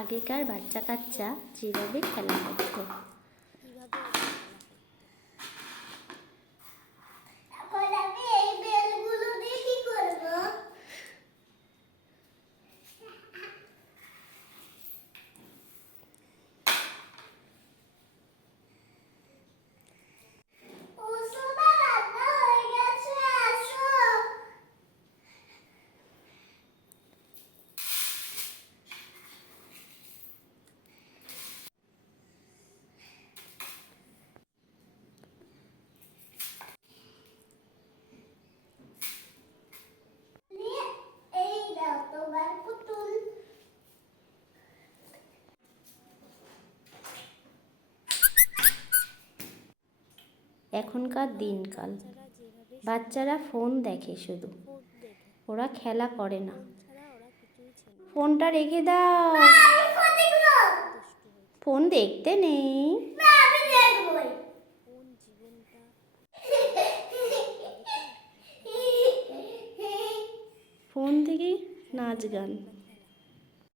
আগেকার বাচ্চা কাচ্চা যেভাবে খেলা করতো, এখনকার দিনকাল বাচ্চারা ফোন দেখে, শুধু ওরা খেলা করে না। ফোনটা রেখে দাও, ফোন দেখতে নেই। ফোন থেকে নাচ গান।